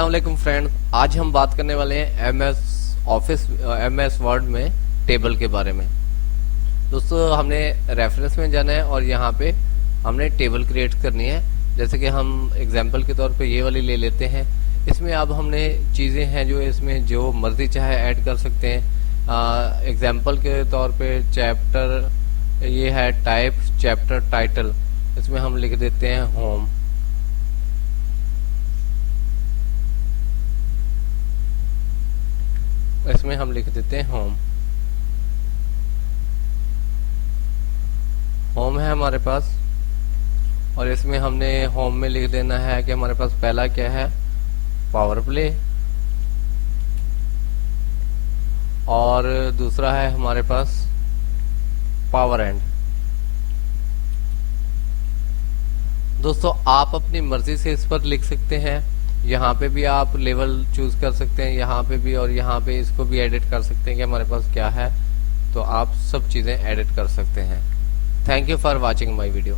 अस्सलाम वालेकुम फ्रेंड्स, आज हम बात करने वाले हैं एमएस वर्ड में टेबल के बारे में। दोस्तों, हमने रेफरेंस में जाना है और यहाँ पे हमने टेबल क्रिएट करनी है। जैसे कि हम एग्जांपल के तौर पे ये वाली ले लेते हैं। इसमें अब हमने चीज़ें हैं जो इसमें जो मर्जी चाहे ऐड कर सकते हैं। एग्जांपल के तौर पे चैप्टर, ये है टाइप चैप्टर टाइटल, इसमें हम लिख देते हैं होम। इसमें हम लिख देते हैं होम। होम है हमारे पास, और इसमें हमने होम में लिख देना है कि हमारे पास पहला क्या है, पावर प्ले, और दूसरा है हमारे पास पावर एंड। दोस्तों, आप अपनी मर्जी से इस पर लिख सकते हैं। यहाँ पे भी आप लेवल चूज कर सकते हैं, यहाँ पे भी, और यहाँ पे इसको भी एडिट कर सकते हैं कि हमारे पास क्या है। तो आप सब चीजें एडिट कर सकते हैं। Thank you for watching my video.